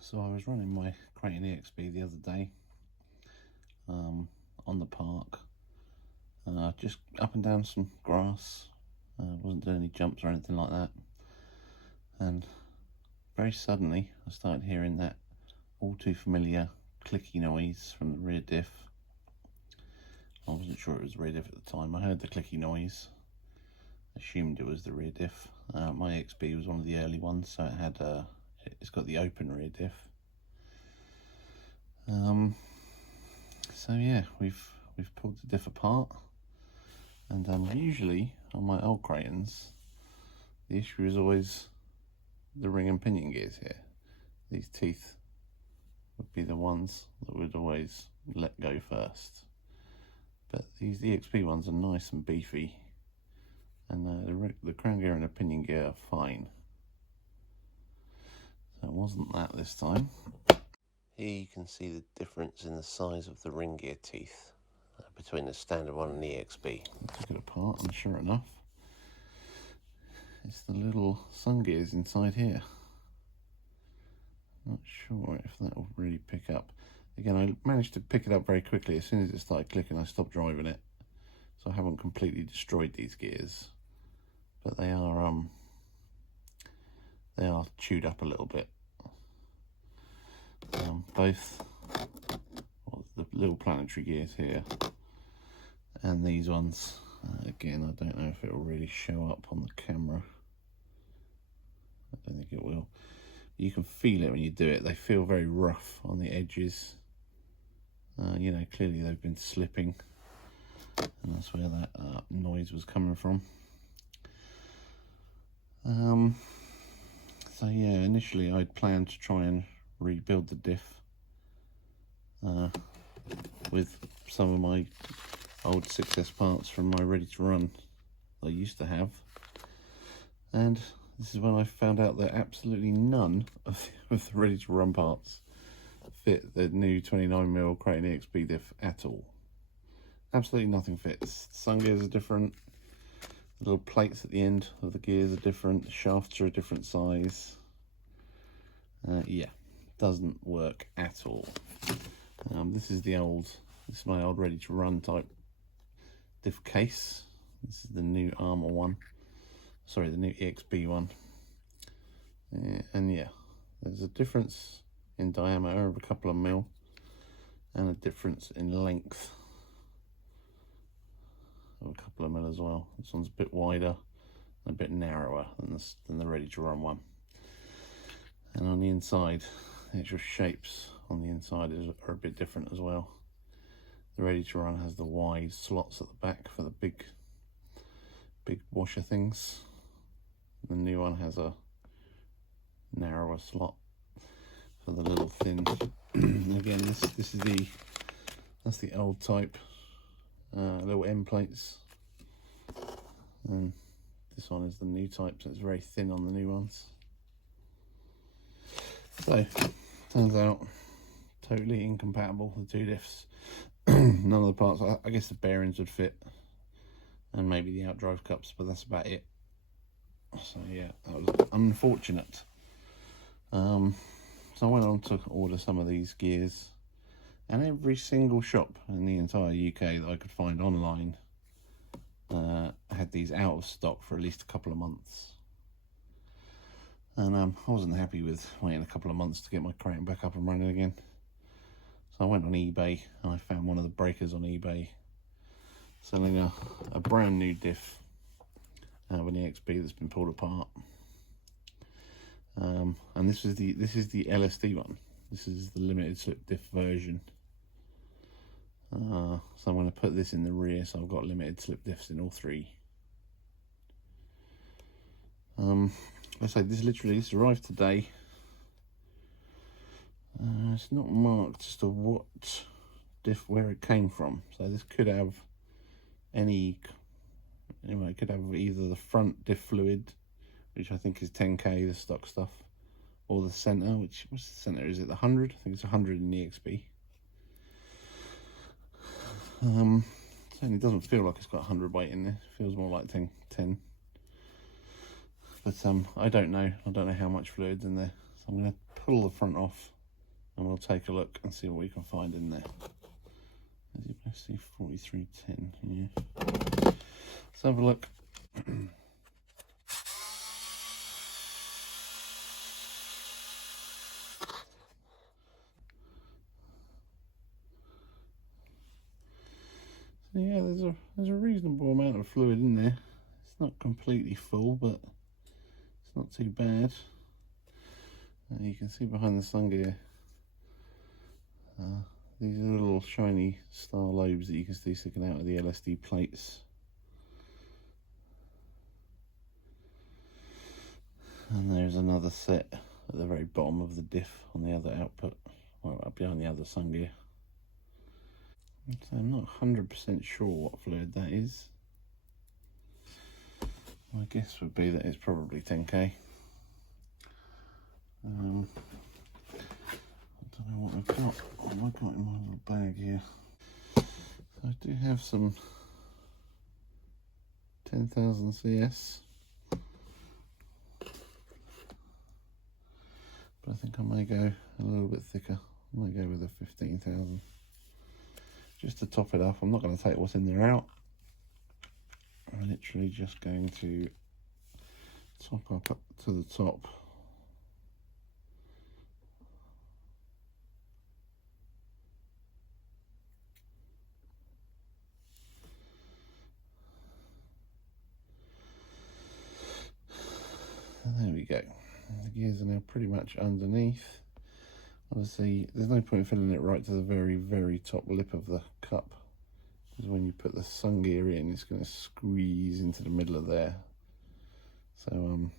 So I was running my Kraton EXB the other day on the park, just up and down some grass. Wasn't doing any jumps or anything like that, and very suddenly I started hearing that all too familiar clicky noise from the rear diff. I wasn't sure it was rear diff at the time. I heard the clicky noise, assumed it was the rear diff. My EXB was one of the early ones, so it's got the open rear diff. So yeah, we've pulled the diff apart, and usually on my old Kratons, the issue is always the ring and pinion gears here. These teeth would be the ones that would always let go first, but these EXB ones are nice and beefy, and the crown gear and the pinion gear are fine. So it wasn't that this time. Here you can see the difference in the size of the ring gear teeth between the standard one and the EXB. Took it apart, and sure enough, it's the little sun gears inside here. Not sure if that will really pick up. Again, I managed to pick it up very quickly. As soon as it started clicking, I stopped driving it. So I haven't completely destroyed these gears, but they are chewed up a little bit. Both the little planetary gears here and these ones, again, I don't know if it will really show up on the camera. I don't think it will. You can feel it when you do it. They feel very rough on the edges. You know, clearly they've been slipping, and that's where that noise was coming from. So yeah, initially I'd planned to try and rebuild the diff with some of my old success parts from my ready to run I used to have, and this is when I found out that absolutely none of the ready to run parts fit the new 29mm Kraton EXB diff at all. Absolutely nothing fits. The sun gears are different, the little plates at the end of the gears are different, the shafts are a different size. Yeah, doesn't work at all. This is my old ready to run type diff case. This is the new Arrma one, sorry, the new EXB one. And yeah, there's a difference in diameter of a couple of mil, and a difference in length of a couple of mil as well. This one's a bit wider and a bit narrower than the ready to run one. And on the inside, the actual shapes on the inside are a bit different as well. The ready to run has the wide slots at the back for the big washer things. The new one has a narrower slot for the little thin. Again, that's the old type little end plates, and this one is the new type, so it's very thin on the new ones. So, turns out, totally incompatible, the two diffs. None of the parts, I guess the bearings would fit, and maybe the outdrive cups, but that's about it. So yeah, that was unfortunate. So I went on to order some of these gears, and every single shop in the entire UK that I could find online had these out of stock for at least a couple of months. And I wasn't happy with waiting a couple of months to get my Kraton back up and running again. So I went on eBay, and I found one of the breakers on eBay selling a brand new diff out of an EXB that's been pulled apart. And this is the LSD one. This is the limited slip diff version. So I'm going to put this in the rear, so I've got limited slip diffs in all three. I say this arrived today. It's not marked as to what diff, where it came from. So this could have it could have either the front diff fluid, which I think is 10k, the stock stuff, or the center, what's the center? Is it the 100? I think it's 100 in the EXB. Certainly doesn't feel like it's got 100 weight in there. It feels more like 10. But I don't know how much fluid's in there, I'm going to pull the front off and we'll take a look and see what we can find in there. As you can see, 4310, yeah. Let's have a look. So yeah, there's a reasonable amount of fluid in there. It's not completely full, but it's not too bad. You can see behind the sun gear, these are little shiny star lobes that you can see sticking out of the LSD plates. And there's another set at the very bottom of the diff on the other output, well, up behind the other sun gear. So I'm not 100% sure what fluid that is. My guess would be that it's probably 10K. I don't know what I've got. What have I got in my little bag here? So I do have some 10,000 CS. But I think I may go a little bit thicker. I might go with a 15,000. Just to top it off. I'm not going to take what's in there out. I'm literally just going to top up to the top. And there we go. The gears are now pretty much underneath. Obviously, there's no point filling it right to the very, very top lip of the cup, because when you put the sun gear in, it's going to squeeze into the middle of there. So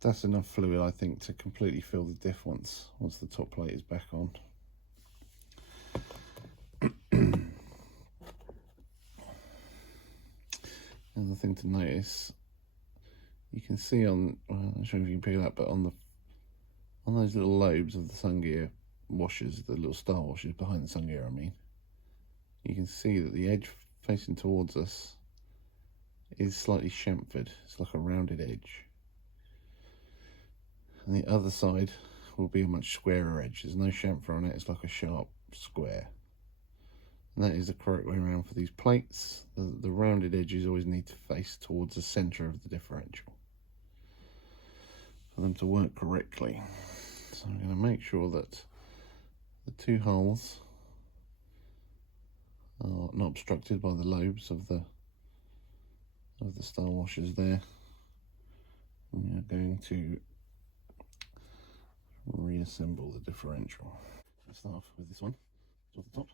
that's enough fluid, I think, to completely fill the diff once the top plate is back on. Another thing to notice, you can see on, well, I'm not sure if you can pick it up, but on those little lobes of the sun gear washers, the little star washers behind the sun gear, I mean, you can see that the edge facing towards us is slightly chamfered. It's like a rounded edge. And the other side will be a much squarer edge. There's no chamfer on it, it's like a sharp square. And that is the correct way around for these plates. The rounded edges always need to face towards the centre of the differential for them to work correctly. So I'm going to make sure that the two holes are not obstructed by the lobes of the star washers there. And we are going to reassemble the differential. Let's start off with this one, off the top.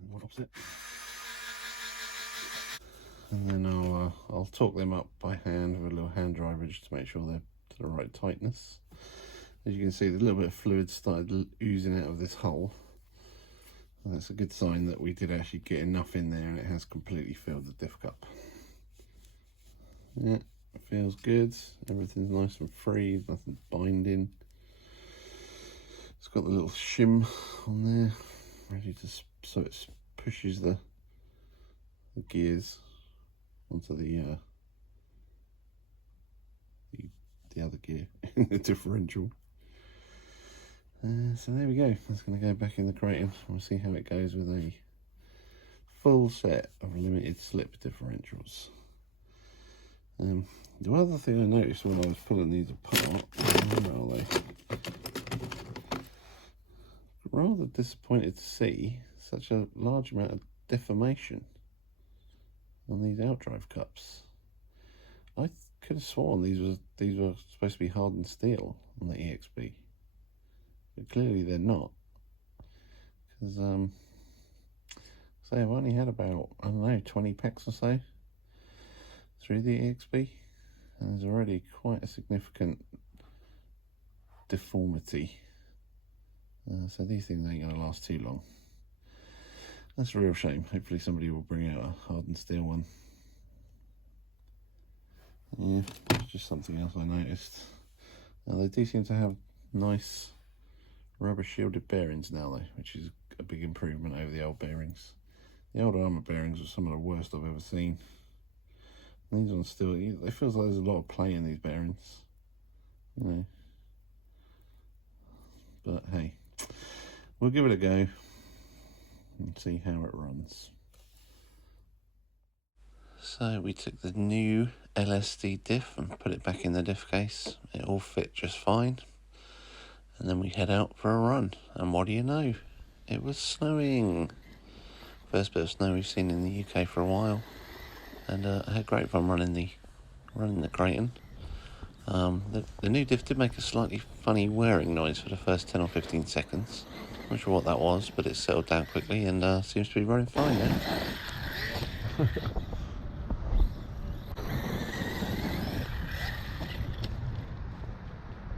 And one opposite. And then I'll torque them up by hand with a little hand driver just to make sure they're to the right tightness. As you can see, there's a little bit of fluid started oozing out of this hole. And that's a good sign that we did actually get enough in there and it has completely filled the diff cup. Yeah, it feels good. Everything's nice and free, nothing's binding. It's got the little shim on there, ready to, so it pushes the gears onto the other gear in the differential. So there we go. That's going to go back in the Kraton. We'll see how it goes with a full set of limited slip differentials. The other thing I noticed when I was pulling these apart, where are they? Rather disappointed to see such a large amount of deformation on these outdrive cups. I could have sworn these were supposed to be hardened steel on the EXB, but clearly they're not. Because I've only had about, I don't know, 20 packs or so through the EXB, and there's already quite a significant deformity. So these things ain't going to last too long. That's a real shame. Hopefully somebody will bring out a hardened steel one. Yeah, it's just something else I noticed. Now they do seem to have nice rubber shielded bearings now though, which is a big improvement over the old bearings. The old Arrma bearings were some of the worst I've ever seen. These ones still, it feels like there's a lot of play in these bearings, you know. But hey, we'll give it a go and see how it runs. So we took the new LSD diff and put it back in the diff case. It all fit just fine. And then we head out for a run. And what do you know? It was snowing. First bit of snow we've seen in the UK for a while. And I had great fun running the Kraton. The new diff did make a slightly funny whirring noise for the first 10 or 15 seconds. Not sure what that was, but it settled down quickly and seems to be running fine now.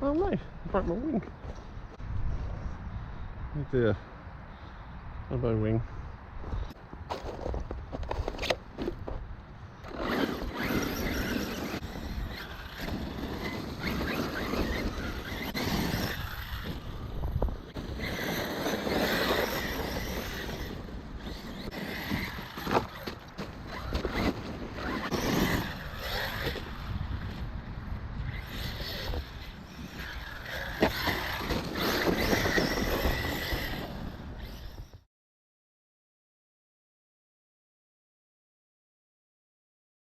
Oh no, I broke my wing. Oh dear. Elbow wing.